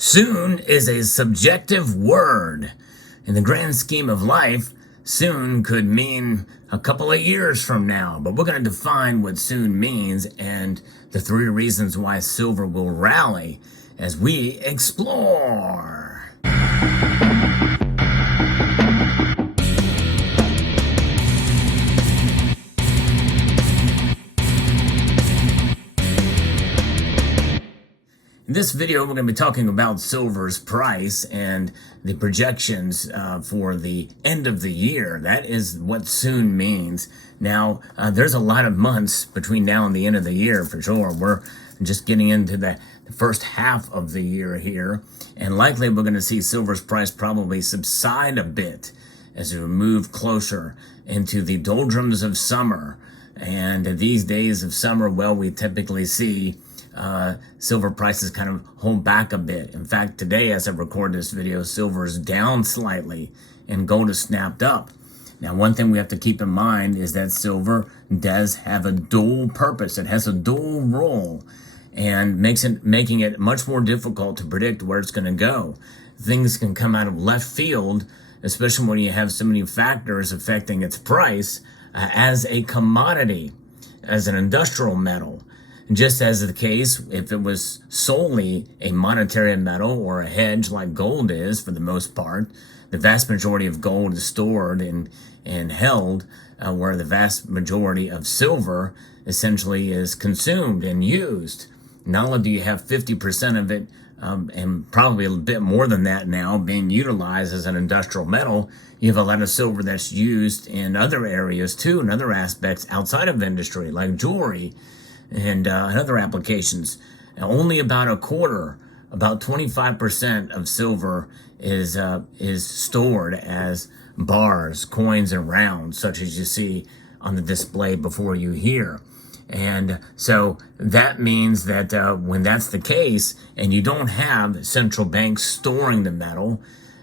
Soon is a subjective word. In the grand scheme of life, soon could mean a couple of years from now, but we're going to define what soon means and the 3 reasons why silver will rally as we explore. In this video, we're going to be talking about silver's price and the projections for the end of the year. That is what soon means. Now, there's a lot of months between now and the end of the year, for sure. We're just getting into the first half of the year here, and likely we're going to see silver's price probably subside a bit as we move closer into the doldrums of summer. And these days of summer, well, we typically see silver prices kind of hold back a bit. In fact, today, as I record this video, silver is down slightly and gold is snapped up. Now, one thing we have to keep in mind is that silver does have a dual purpose. It has a dual role and making it much more difficult to predict where it's going to go. Things can come out of left field, especially when you have so many factors affecting its price as a commodity, as an industrial metal. Just as the case, if it was solely a monetary metal or a hedge like gold is for the most part, the vast majority of gold is stored and held, where the vast majority of silver essentially is consumed and used. Not only do you have 50% of it, and probably a bit more than that now, being utilized as an industrial metal, you have a lot of silver that's used in other areas too, in other aspects outside of industry, like jewelry, and other applications. Only about a quarter, about 25% of silver is stored as bars, coins, and rounds, such as you see on the display before you here. And so that means that when that's the case, and you don't have central banks storing the metal,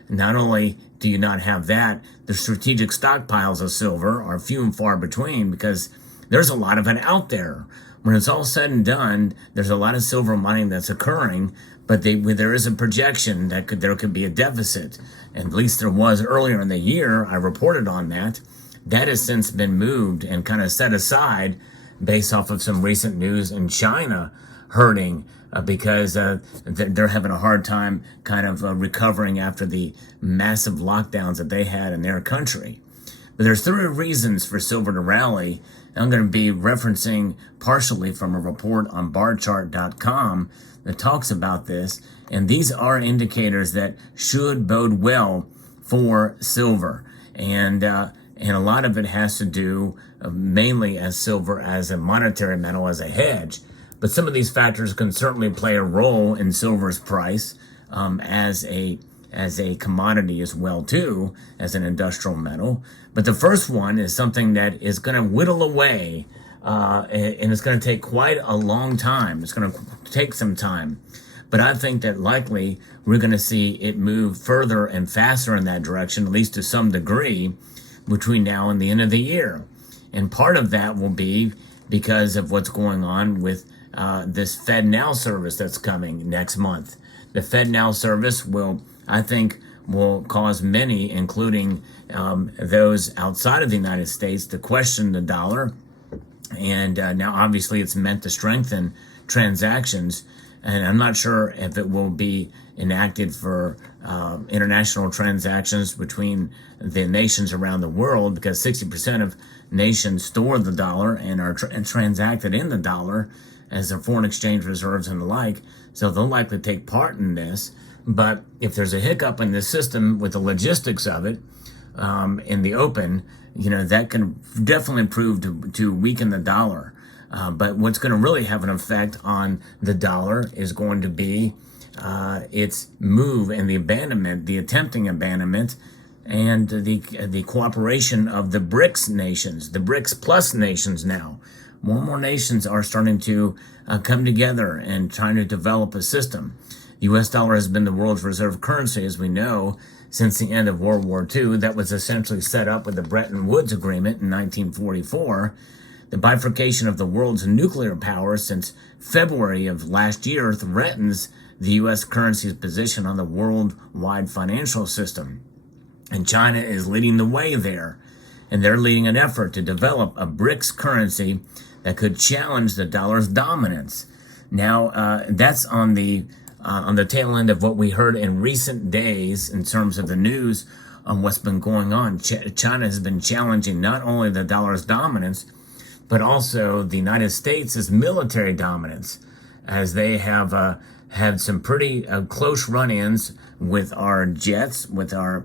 not only do you not have that, the strategic stockpiles of silver are few and far between because there's a lot of it out there. When it's all said and done, there's a lot of silver mining that's occurring, but there is a projection that there could be a deficit. And at least there was earlier in the year. I reported on that. That has since been moved and kind of set aside based off of some recent news in China hurting because they're having a hard time kind of recovering after the massive lockdowns that they had in their country. But there's 3 reasons for silver to rally. I'm going to be referencing partially from a report on barchart.com that talks about this. And these are indicators that should bode well for silver. And a lot of it has to do mainly as silver as a monetary metal, as a hedge. But some of these factors can certainly play a role in silver's price as a commodity as well too, as an industrial metal. But the first one is something that is going to whittle away, and it's going to take quite a long time. It's going to take some time. But I think that likely we're going to see it move further and faster in that direction, at least to some degree, between now and the end of the year. And part of that will be because of what's going on with this FedNow service that's coming next month. The FedNow service I think will cause many, including those outside of the United States, to question the dollar. And now, obviously, it's meant to strengthen transactions. And I'm not sure if it will be enacted for international transactions between the nations around the world, because 60% of nations store the dollar and are transacted in the dollar as their foreign exchange reserves and the like. So they'll likely take part in this. But if there's a hiccup in the system with the logistics of it in the open, that can definitely prove to weaken the dollar. But what's going to really have an effect on the dollar is going to be its move and the abandonment, the attempting abandonment, and the cooperation of the BRICS nations, the BRICS plus nations now. More and more nations are starting to come together and trying to develop a system. The U.S. dollar has been the world's reserve currency, as we know, since the end of World War II. That was essentially set up with the Bretton Woods Agreement in 1944. The bifurcation of the world's nuclear power since February of last year threatens the U.S. currency's position on the worldwide financial system. And China is leading the way there. And they're leading an effort to develop a BRICS currency that could challenge the dollar's dominance. Now, that's on the tail end of what we heard in recent days in terms of the news on what's been going on. China has been challenging not only the dollar's dominance, but also the United States' military dominance, as they have had some pretty close run-ins with our jets, with our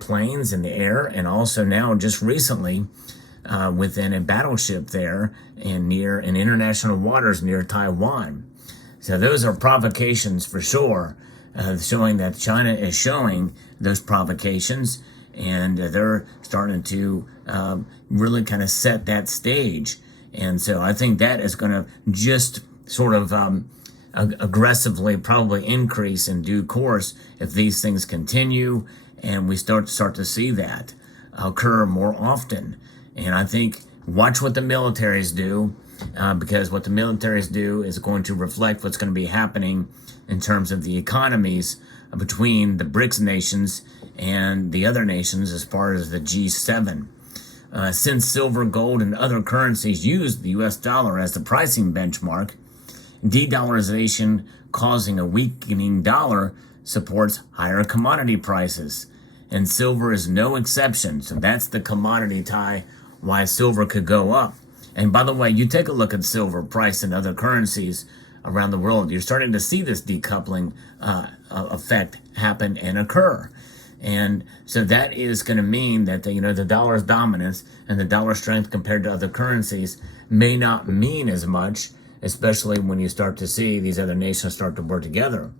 planes in the air, and also now just recently within a battleship there in international waters near Taiwan. So those are provocations for sure, showing that China is showing those provocations, and they're starting to really kind of set that stage. And so I think that is going to just sort of aggressively probably increase in due course if these things continue and we start to see that occur more often. And I think watch what the militaries do, because what the militaries do is going to reflect what's going to be happening in terms of the economies between the BRICS nations and the other nations as far as the G7. Since silver, gold, and other currencies use the US dollar as the pricing benchmark, de-dollarization causing a weakening dollar supports higher commodity prices. And silver is no exception. So that's the commodity tie why silver could go up. And by the way, you take a look at silver price and other currencies around the world, you're starting to see this decoupling effect happen and occur. And so that is going to mean that the dollar's dominance and the dollar strength compared to other currencies may not mean as much, especially when you start to see these other nations start to work together.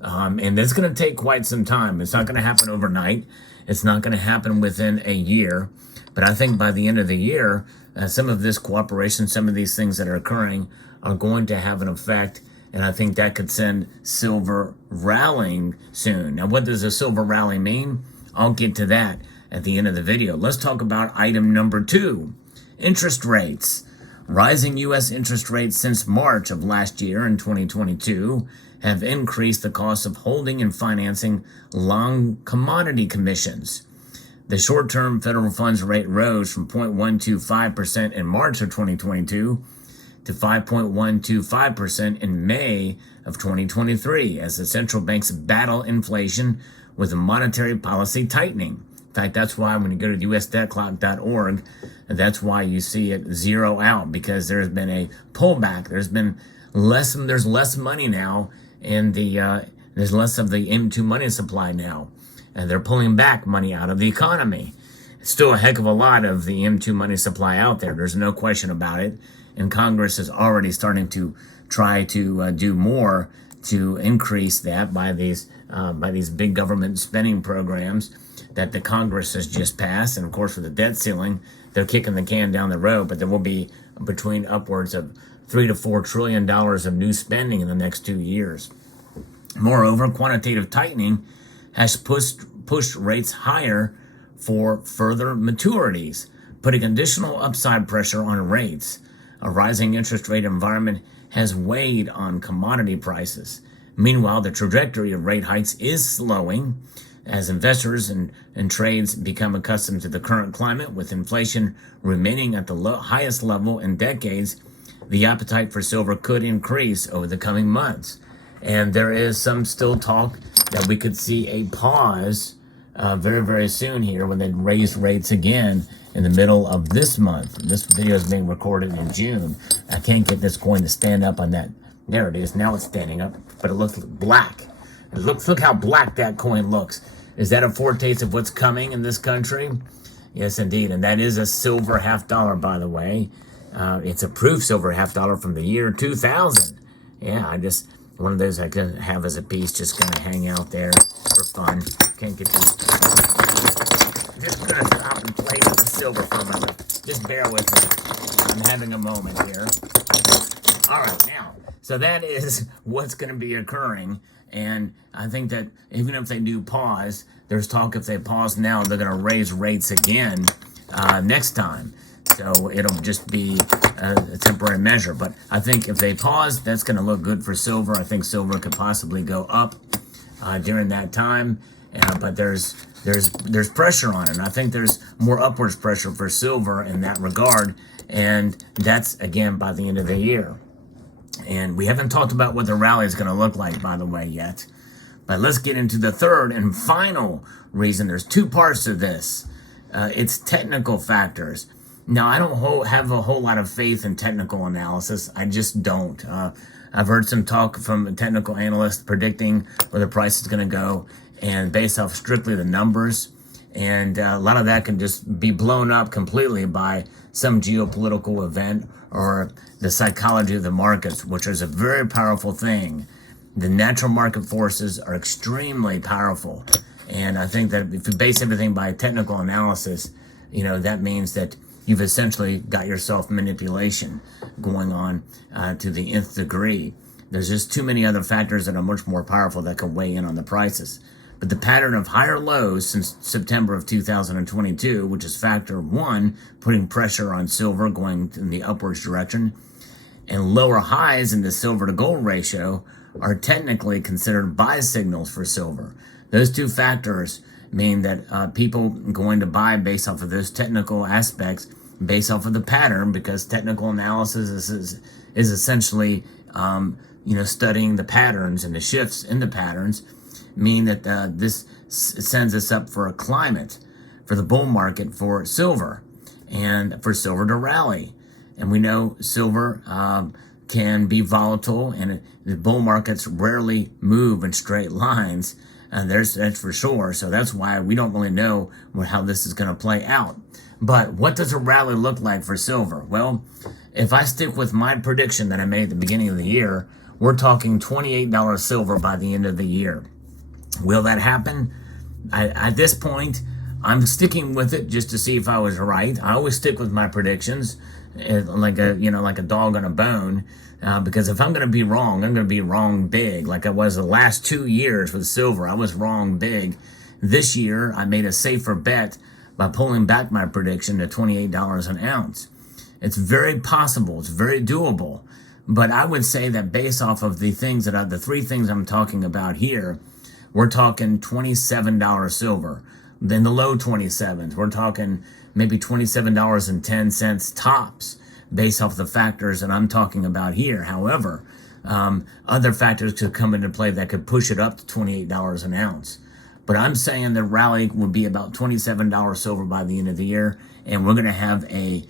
And it's going to take quite some time. It's not going to happen overnight. It's not going to happen within a year. But I think by the end of the year, some of this cooperation, some of these things that are occurring are going to have an effect. And I think that could send silver rallying soon. Now, what does a silver rally mean? I'll get to that at the end of the video. Let's talk about item number 2, interest rates. Rising U.S. interest rates since March of last year in 2022 have increased the cost of holding and financing long commodity commissions. The short-term federal funds rate rose from 0.125% in March of 2022 to 5.125% in May of 2023 as the central banks battle inflation with monetary policy tightening. In fact, that's why when you go to usdebtclock.org, that's why you see it zero out, because there's been a pullback. There's less money now, and there's less of the M2 money supply now. And they're pulling back money out of the economy. It's still a heck of a lot of the M2 money supply out there. There's no question about it. And Congress is already starting to try to do more to increase that by these big government spending programs that the Congress has just passed. And of course, with the debt ceiling, they're kicking the can down the road. But there will be between upwards of $3 to $4 trillion of new spending in the next 2 years. Moreover, quantitative tightening has pushed rates higher for further maturities, putting additional upside pressure on rates. A rising interest rate environment has weighed on commodity prices. Meanwhile, the trajectory of rate hikes is slowing as investors and trades become accustomed to the current climate. With inflation remaining at the highest level in decades, the appetite for silver could increase over the coming months. And there is some still talk that we could see a pause very, very soon here when they raise rates again in the middle of this month. This video is being recorded in June. I can't get this coin to stand up on that. There it is. Now it's standing up, but it looks black. Look how black that coin looks. Is that a foretaste of what's coming in this country? Yes, indeed. And that is a silver half dollar, by the way. It's a proof silver half dollar from the year 2000. Yeah, one of those I could have as a piece, just kind of hang out there for fun. Can't get this. Just gonna stop and play with the silver for a moment. Just bear with me. I'm having a moment here. All right, now, so that is what's going to be occurring. And I think that even if they do pause, there's talk if they pause now, they're going to raise rates again next time. So it'll just be a temporary measure. But I think if they pause, that's going to look good for silver. I think silver could possibly go up during that time. But there's pressure on it. And I think there's more upwards pressure for silver in that regard. And that's, again, by the end of the year. And we haven't talked about what the rally is going to look like, by the way, yet. But let's get into the third and final reason. There's two parts to this. It's technical factors. Now, I don't have a whole lot of faith in technical analysis. I just don't. I've heard some talk from technical analysts predicting where the price is going to go, and based off strictly the numbers. And a lot of that can just be blown up completely by some geopolitical event or the psychology of the markets, which is a very powerful thing. The natural market forces are extremely powerful. And I think that if you base everything by technical analysis, that means that you've essentially got yourself manipulation going on to the nth degree. There's just too many other factors that are much more powerful that can weigh in on the prices. But the pattern of higher lows since September of 2022, which is factor one, putting pressure on silver going in the upwards direction, and lower highs in the silver to gold ratio are technically considered buy signals for silver. Those two factors mean that people going to buy based off of those technical aspects, based off of the pattern, because technical analysis is essentially studying the patterns and the shifts in the patterns, mean that this sends us up for a climate for the bull market for silver and for silver to rally. And we know silver can be volatile, and the bull markets rarely move in straight lines. That's for sure. So that's why we don't really know how this is going to play out. But what does a rally look like for silver? Well, if I stick with my prediction that I made at the beginning of the year, we're talking $28 silver by the end of the year. Will that happen? At this point, I'm sticking with it just to see if I was right. I always stick with my predictions, like a dog on a bone, because if I'm going to be wrong, I'm going to be wrong big. Like I was the last 2 years with silver, I was wrong big. This year, I made a safer bet by pulling back my prediction to $28 an ounce. It's very possible. It's very doable. But I would say that based off of the three things I'm talking about here, we're talking $27 silver, then the low 27s. We're talking maybe $27.10 tops based off the factors that I'm talking about here. However, other factors could come into play that could push it up to $28 an ounce. But I'm saying the rally will be about $27 silver by the end of the year, and we're going to have a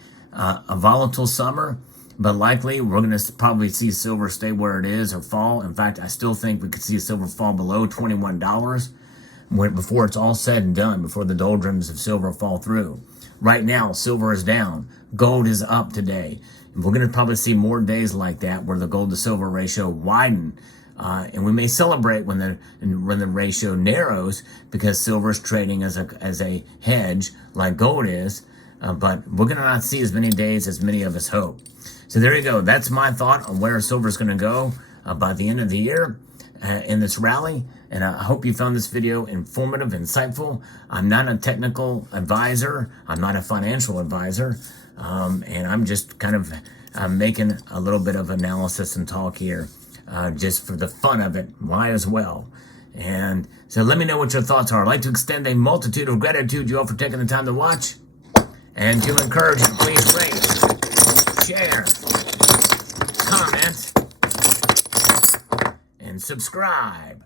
volatile summer. But likely, we're going to probably see silver stay where it is or fall. In fact, I still think we could see silver fall below $21 before it's all said and done, before the doldrums of silver fall through. Right now, silver is down. Gold is up today. We're going to probably see more days like that where the gold to silver ratio widen. And we may celebrate when the ratio narrows because silver is trading as a hedge like gold is. But we're going to not see as many days as many of us hope. So there you go. That's my thought on where silver is going to go by the end of the year in this rally. And I hope you found this video informative, insightful. I'm not a technical advisor. I'm not a financial advisor. And I'm just kind of making a little bit of analysis and talk here just for the fun of it. Why as well. And so let me know what your thoughts are. I'd like to extend a multitude of gratitude to you all for taking the time to watch. And to encourage you, please rate, share, comment, and subscribe.